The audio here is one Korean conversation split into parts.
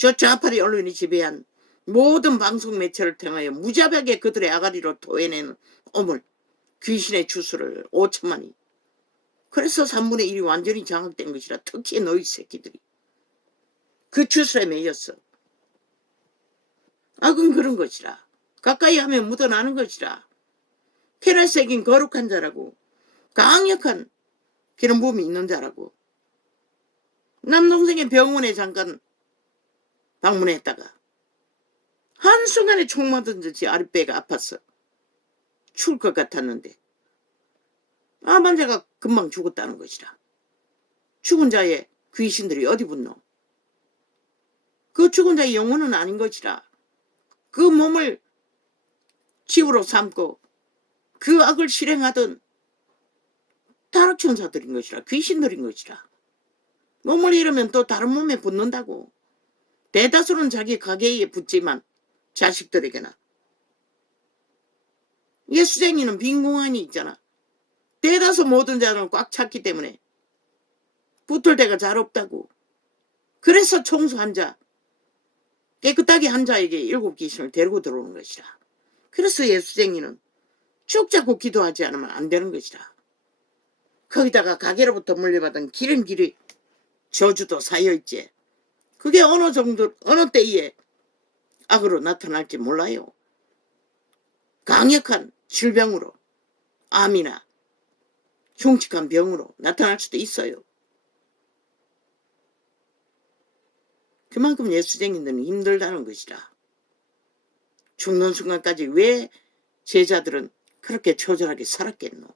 저 좌파리 언론이 지배한 모든 방송 매체를 통하여 무자비하게 그들의 아가리로 토해내는 오물, 귀신의 주술을 5천만이. 그래서 3분의 1이 완전히 장악된 것이라. 특히 너희 새끼들이 그 주술에 매였어. 악은 그런 것이라. 가까이 하면 묻어나는 것이라. 테라스에긴 거룩한 자라고, 강력한 그런 몸이 있는 자라고. 남동생의 병원에 잠깐 방문했다가 한순간에 총 맞은 듯이 아랫배가 아팠어. 죽을 것 같았는데 암 환자가 금방 죽었다는 것이라. 죽은 자의 귀신들이 어디 붙노? 그 죽은 자의 영혼은 아닌 것이라. 그 몸을 집으로 삼고 그 악을 실행하던 타락천사들인 것이라. 귀신들인 것이라. 몸을 잃으면 또 다른 몸에 붙는다고. 대다수는 자기 가게에 붙지만 자식들에게나. 예수쟁이는 빈 공간이 있잖아. 대다수 모든 자는 꽉 찼기 때문에 붙을 데가 잘 없다고. 그래서 청소한 자, 깨끗하게 한 자에게 7귀신을 데리고 들어오는 것이라. 그래서 예수쟁이는 쭉 잡고 기도하지 않으면 안 되는 것이라. 거기다가 가게로부터 물려받은 기름길이 저주도 쌓여있지. 그게 어느 정도, 어느 때에 악으로 나타날지 몰라요. 강력한 질병으로, 암이나 흉측한 병으로 나타날 수도 있어요. 그만큼 예수쟁이들은 힘들다는 것이라. 죽는 순간까지 왜 제자들은 그렇게 처절하게 살았겠노?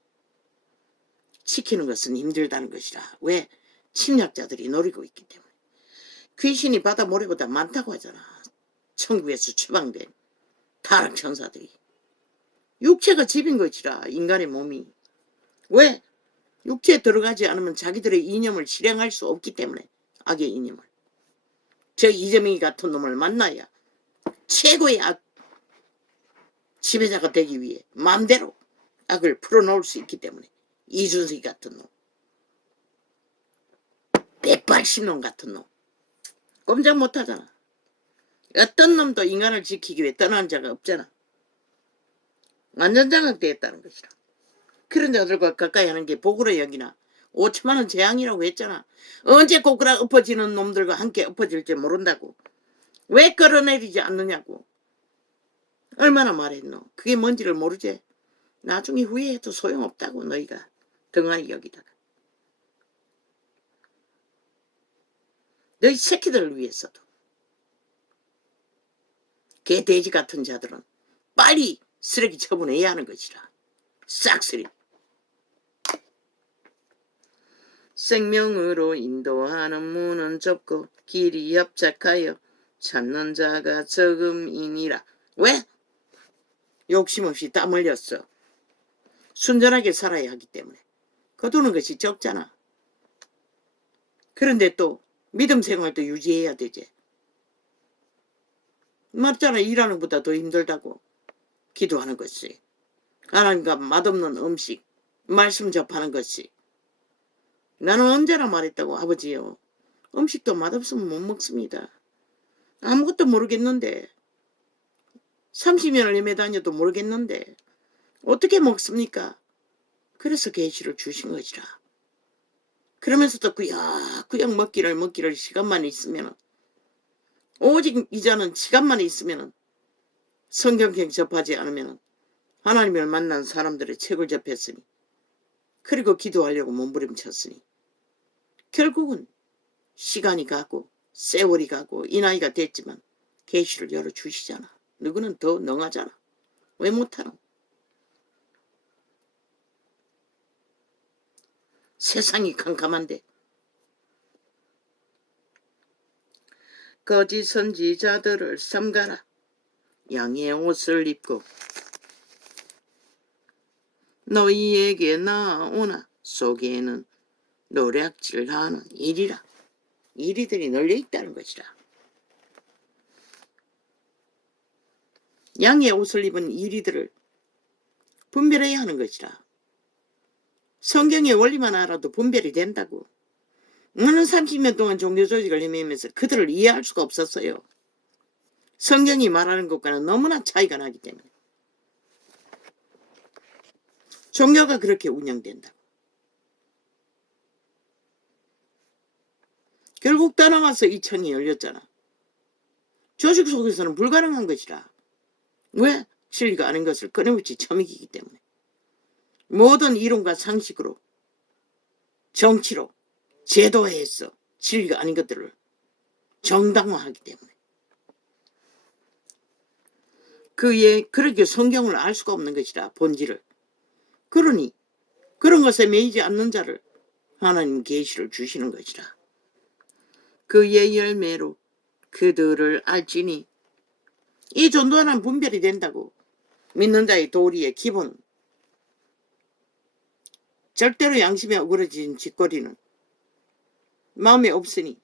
지키는 것은 힘들다는 것이라. 왜? 침략자들이 노리고 있기 때문에. 귀신이 바다 모래보다 많다고 하잖아. 천국에서 추방된 타락천사들이. 육체가 집인 것이라. 인간의 몸이. 왜? 육체에 들어가지 않으면 자기들의 이념을 실행할 수 없기 때문에. 악의 이념을. 저 이재명이 같은 놈을 만나야 최고의 악 지배자가 되기 위해 마음대로 악을 풀어놓을 수 있기 때문에. 이준석이 같은 놈, 180놈 같은 놈 꼼짝 못하잖아. 어떤 놈도 인간을 지키기 위해 떠난 자가 없잖아. 완전 장악되었다는 것이라. 그런 자들과 가까이 하는 게 복으로 여기나. 5천만 원 재앙이라고 했잖아. 언제 고꾸라 엎어지는 놈들과 함께 엎어질지 모른다고. 왜 끌어내리지 않느냐고. 얼마나 말했노. 그게 뭔지를 모르지. 나중에 후회해도 소용없다고. 너희가 등한히 여기다가. 너희 새끼들을 위해서도. 개 돼지 같은 자들은 빨리 쓰레기 처분해야 하는 것이라. 싹쓸이. 생명으로 인도하는 문은 좁고 길이 협착하여 찾는 자가 적음이니라. 왜? 욕심 없이 땀 흘렸어. 순전하게 살아야 하기 때문에. 거두는 것이 적잖아. 그런데 또 믿음 생활도 유지해야 되지. 맞잖아. 일하는 것보다 더 힘들다고. 기도하는 것이. 하나님과 맛없는 음식, 말씀 접하는 것이. 나는 언제나 말했다고. 아버지요. 음식도 맛없으면 못 먹습니다. 아무것도 모르겠는데. 30년을 헤매 다녀도 모르겠는데. 어떻게 먹습니까? 그래서 계시를 주신 것이라. 그러면서도 구역구역 먹기를 시간만 있으면, 오직 이자는 시간만 있으면, 성경책 접하지 않으면 하나님을 만난 사람들의 책을 접했으니, 그리고 기도하려고 몸부림쳤으니 결국은 시간이 가고 세월이 가고 이 나이가 됐지만 계시를 열어주시잖아. 누구는 더 능하잖아. 왜 못하노? 세상이 캄캄한데. 거짓 선지자들을 삼가라. 양의 옷을 입고 너희에게 나오나 속에는 노략질하는 이리라. 이리들이 널려있다는 것이라. 양의 옷을 입은 이리들을 분별해야 하는 것이라. 성경의 원리만 알아도 분별이 된다고. 나는 30년 동안 종교 조직을 헤매면서 그들을 이해할 수가 없었어요. 성경이 말하는 것과는 너무나 차이가 나기 때문에. 종교가 그렇게 운영된다. 결국 떠나와서 이 창이 열렸잖아. 조직 속에서는 불가능한 것이라. 왜? 진리가 아닌 것을 끊임없이 처먹이기 때문에. 모든 이론과 상식으로, 정치로, 제도화해서 진리가 아닌 것들을 정당화하기 때문에. 그렇게 성경을 알 수가 없는 것이라, 본질을. 그러니 그런 것에 매이지 않는 자를 하나님 계시를 주시는 것이라. 그의 열매로 그들을 알지니. 이 전도하는 분별이 된다고. 믿는 자의 도리의 기본. 절대로 양심에 어그러진 짓거리는 마음에 없으니.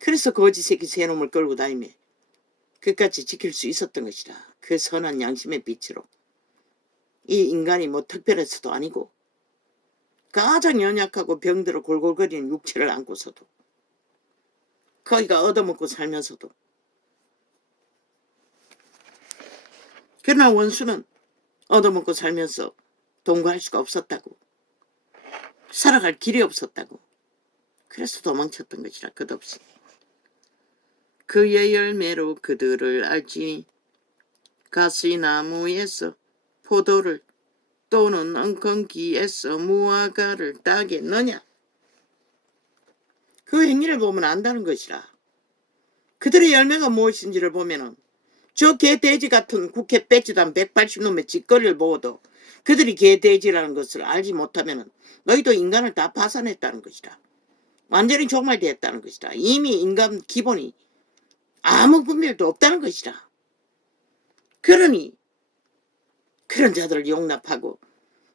그래서 거짓 새끼 새 놈을 끌고 다니며 끝까지 지킬 수 있었던 것이라. 그 선한 양심의 빛으로. 이 인간이 뭐 특별해서도 아니고 가장 연약하고 병들어 골골거리는 육체를 안고서도, 거기가 얻어먹고 살면서도. 그러나 원수는 얻어먹고 살면서 동거할 수가 없었다고. 살아갈 길이 없었다고. 그래서 도망쳤던 것이라. 끝없이. 그의 열매로 그들을 알지니. 가시나무에서 포도를 또는 엉겅기에서 무화과를 따겠느냐. 그 행위를 보면 안다는 것이라. 그들의 열매가 무엇인지를 보면은 저 개돼지 같은 국회 배지도 한 180놈의 짓거리를 보고도 그들이 개돼지라는 것을 알지 못하면은 너희도 인간을 다 파산했다는 것이라. 완전히 종말되었다는 것이라. 이미 인간 기본이 아무 분별도 없다는 것이라. 그러니 그런 자들을 용납하고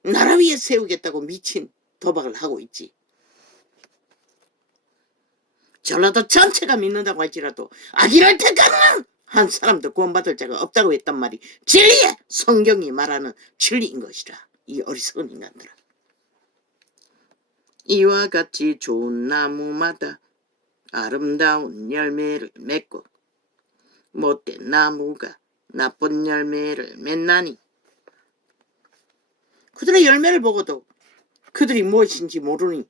나라 위에 세우겠다고 미친 도박을 하고 있지. 전라도 전체가 믿는다고 할지라도 악인을 택하는 한 사람도 구원받을 자가 없다고 했단 말이 진리야. 성경이 말하는 진리인 것이라. 이 어리석은 인간들아. 이와 같이 좋은 나무마다 아름다운 열매를 맺고 못된 나무가 나쁜 열매를 맺나니. 그들의 열매를 보고도 그들이 무엇인지 모르니.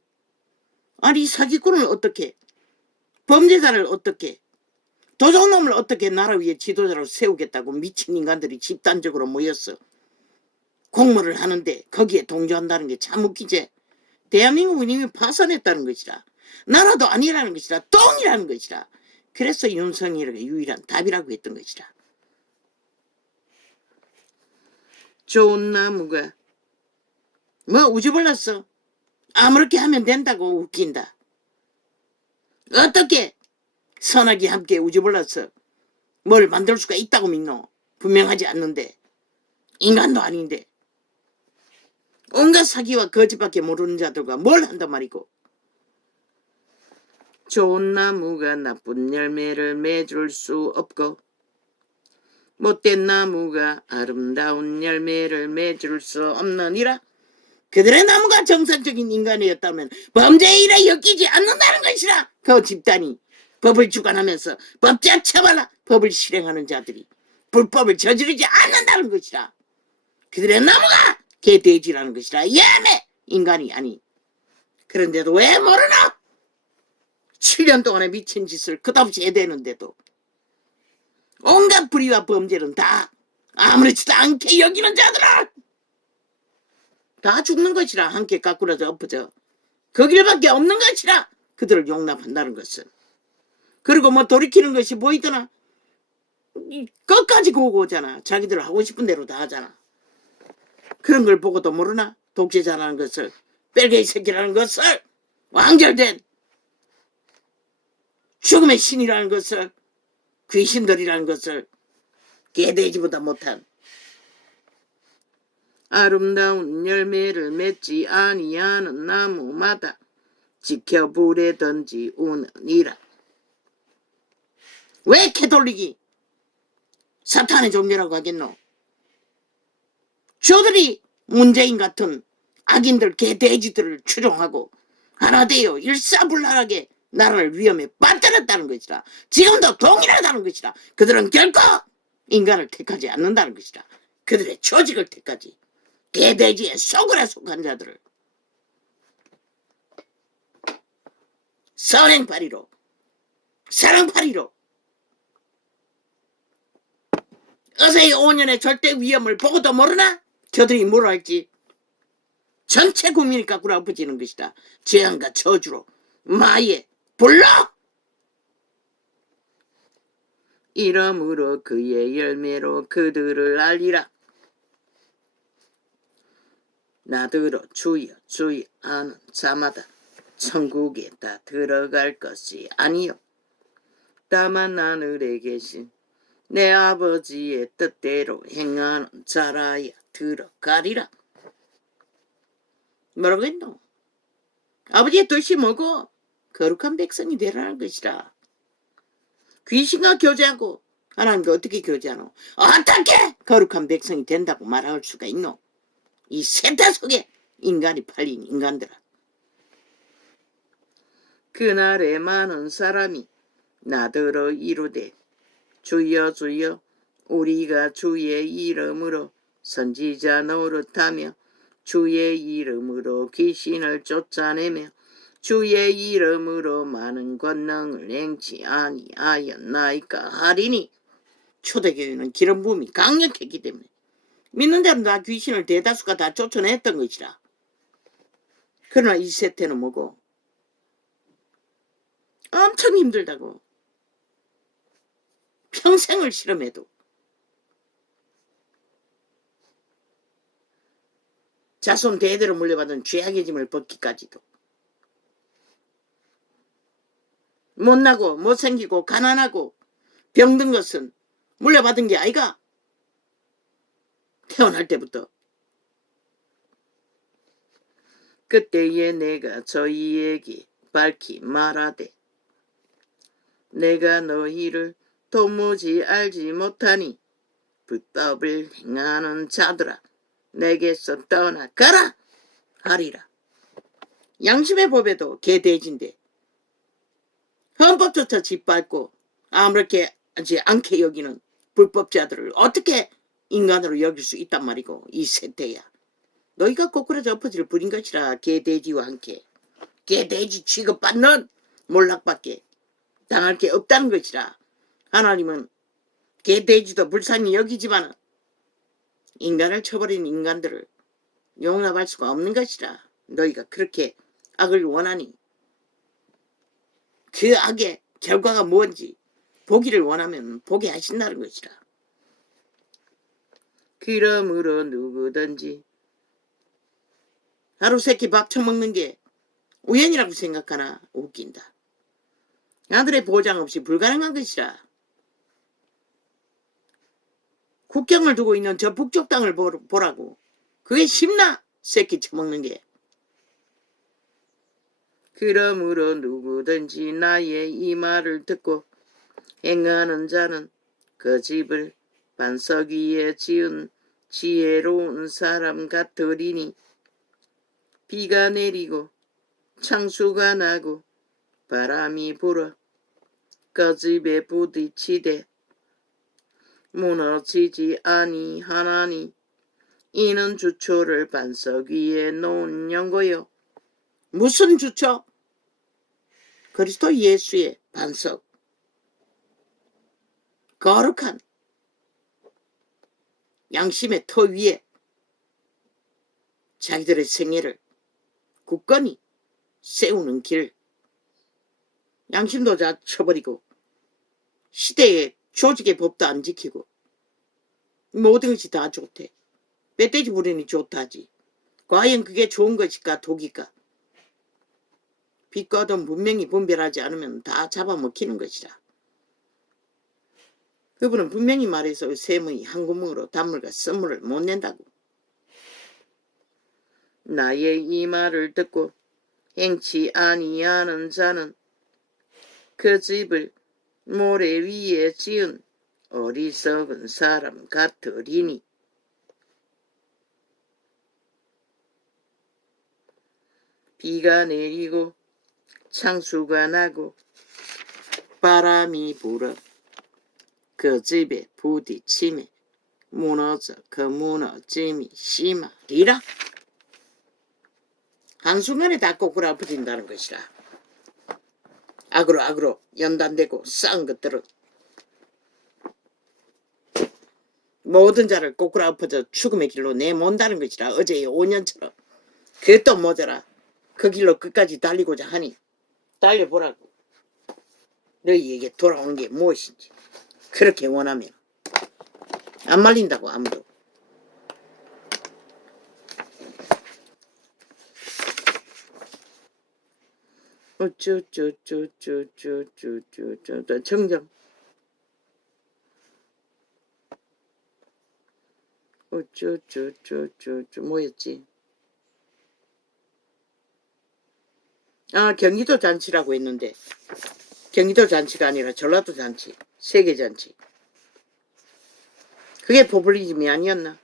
아니 사기꾼을 어떻게, 범죄자를 어떻게, 도둑놈을 어떻게 나라 위에 지도자로 세우겠다고 미친 인간들이 집단적으로 모였어. 공모를 하는데 거기에 동조한다는 게 참 웃기지. 대한민국은 이미 파산했다는 것이라. 나라도 아니라는 것이라. 똥이라는 것이라. 그래서 윤석열이가 유일한 답이라고 했던 것이라. 좋은 나무가 뭐 우주벌났어. 아무렇게 하면 된다고 웃긴다. 어떻게 선악이 함께 우주벌나서 뭘 만들 수가 있다고 믿노? 분명하지 않는데. 인간도 아닌데. 온갖 사기와 거짓밖에 모르는 자들과 뭘 한단 말이고. 좋은 나무가 나쁜 열매를 맺을 수 없고 못된 나무가 아름다운 열매를 맺을 수 없느니라. 그들의 나무가 정상적인 인간이었다면 범죄의 일에 엮이지 않는다는 것이라. 그 집단이 법을 주관하면서 법자 처벌라 법을 실행하는 자들이 불법을 저지르지 않는다는 것이라. 그들의 나무가 개돼지라는 것이라. 예매 인간이 아니. 그런데도 왜 모르나? 7년 동안의 미친 짓을 끝없이 해대는데도 온갖 불의와 범죄는 다 아무렇지도 않게 여기는 자들아 다 죽는 것이라. 함께 까꾸라져 엎어져 그 길밖에 없는 것이라. 그들을 용납한다는 것은. 그리고 뭐 돌이키는 것이 보이더나 끝까지 고고 오잖아. 자기들 하고 싶은 대로 다 하잖아. 그런 걸 보고도 모르나? 독재자라는 것을, 뺄개이 새끼라는 것을, 왕절된 죽음의 신이라는 것을, 귀신들이라는 것을, 개돼지보다 못한 아름다운 열매를 맺지 아니하는 나무마다 지켜 불에 던지우느니라. 왜 캐톨릭이 사탄의 종교라고 하겠노? 저들이 문재인 같은 악인들 개돼지들을 추종하고 하나 되어 일사불란하게 나라를 위험에 빠뜨렸다는 것이라. 지금도 동일하다는 것이라. 그들은 결코 인간을 택하지 않는다는 것이라. 그들의 조직을 택하지. 개돼지의 속을에 속한 자들을 선행파리로 사랑파리로 어서의 5년의 절대 위험을 보고도 모르나? 저들이 뭘 할지 전체 국민이 거꾸로 엎어지는 것이다. 재앙과 저주로 마의 불러! 이러므로 그의 열매로 그들을 알리라. 나더러 주여 주여 하는 자마다 천국에 다 들어갈 것이 아니요 다만 하늘에 계신 내 아버지의 뜻대로 행하는 자라야 들어가리라. 뭐라고 했노? 아버지의 뜻이 뭐고? 거룩한 백성이 되라는 것이라. 귀신과 교제하고 하나님과 어떻게 교제하노? 어떻게 거룩한 백성이 된다고 말할 수가 있노? 이 세타 속에 인간이 팔린 인간들아. 그날에 많은 사람이 나더러 이르되 주여 주여 우리가 주의 이름으로 선지자 노릇하며 주의 이름으로 귀신을 쫓아내며 주의 이름으로 많은 권능을 행치 아니하였나이까 하리니. 초대교회는 기름 부음이 강력했기 때문에 믿는 자는 다 귀신을 대다수가 다 쫓아냈던 것이라. 그러나 이 세태는 뭐고? 엄청 힘들다고. 평생을 실험해도 자손 대대로 물려받은 죄악의 짐을 벗기까지도 못나고 못생기고 가난하고 병든 것은 물려받은 게 아이가. 태어날 때부터. 그때에 내가 저희에게 밝히 말하되 내가 너희를 도무지 알지 못하니 불법을 행하는 자들아 내게서 떠나가라 하리라. 양심의 법에도 개돼지인데 헌법조차 짓밟고 아무렇게 하지 않게 여기는 불법자들을 어떻게 인간으로 여길 수 있단 말이고. 이 세태야. 너희가 거꾸로져 엎어질 부린 것이라. 개돼지와 함께 개돼지 취급받는 몰락밖에 당할 게 없다는 것이라. 하나님은 개돼지도 불쌍히 여기지만 인간을 쳐버린 인간들을 용납할 수가 없는 것이라. 너희가 그렇게 악을 원하니 그 악의 결과가 뭔지 보기를 원하면 보게 하신다는 것이라. 그러므로 누구든지 하루 세끼 밥 처먹는 게 우연이라고 생각하나 웃긴다. 아들의 보장 없이 불가능한 것이라. 국경을 두고 있는 저 북쪽 땅을 보라고. 그게 쉽나? 새끼 처먹는 게. 그러므로 누구든지 나의 이 말을 듣고 행하는 자는 그 집을 반석 위에 지은 지혜로운 사람 같으리니 비가 내리고 창수가 나고 바람이 불어 그 집에 부딪히되 무너지지 아니하나니 이는 주초를 반석 위에 놓은 연고요. 무슨 주초? 그리스도 예수의 반석. 거룩한 양심의 터 위에 자기들의 생애를 굳건히 세우는 길. 양심도 다 쳐버리고 시대의 조직의 법도 안 지키고 모든 것이 다 좋대. 멧돼지 부리니 좋다지. 과연 그게 좋은 것일까 독일까? 빛과 어둠 분명히 분별하지 않으면 다 잡아먹히는 것이라. 그분은 분명히 말해서 샘의 한 구멍으로 단물과 썬물을 못 낸다고. 나의 이 말을 듣고 행치 아니하는 자는 그 집을 모래 위에 지은 어리석은 사람 같으리니. 비가 내리고 창수가 나고 바람이 불어 그 집에 부딪힘에 무너져 그 무너짐이 심하리라. 한순간에 다 꼬꾸라 엎어진다는 것이라. 악으로 연단되고 싸운 것들은 모든 자를 꼬꾸라 엎어져 죽음의 길로 내몬다는 것이라. 어제의 5년처럼 그것도 모자라 그 길로 끝까지 달리고자 하니 달려보라고. 너희에게 돌아오는 게 무엇인지 그렇게 원하면 안 말린다고. 아무도. 정정. 뭐였지? 경기도 잔치라고 했는데 경기도 잔치가 아니라 전라도 잔치, 세계 잔치. 그게 포퓰리즘이 아니었나?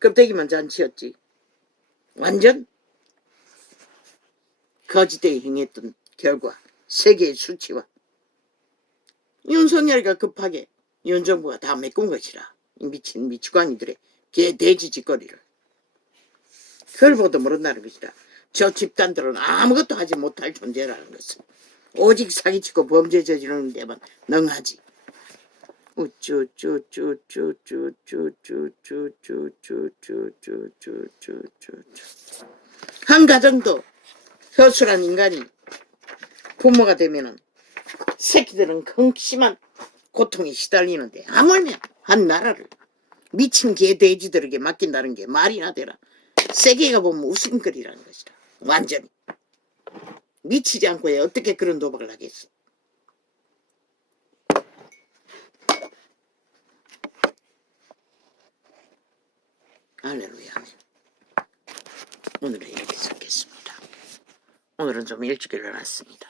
껍데기만 잔치였지. 완전 거짓되게 행했던 결과 세계의 수치와 윤석열이가 급하게 윤정부가 다 메꾼 것이라. 미친 미치광이들의 개돼지 짓거리를. 그걸 보도 모른다는 것이다. 저 집단들은 아무것도 하지 못할 존재라는 것은 오직 사기치고 범죄 저지르는 데만 능하지. 한 가정도 허술한 인간이 부모가 되면은 새끼들은 극심한 고통에 시달리는데 하물며 한 나라를 미친 개 돼지들에게 맡긴다는 게 말이나 되라. 세계가 보면 웃음거리라는 것이다. 완전히 미치지 않고 어떻게 그런 도박을 하겠어. 할렐루야. 오늘은 이렇게 적겠습니다. 오늘은 좀 일찍 일어났습니다.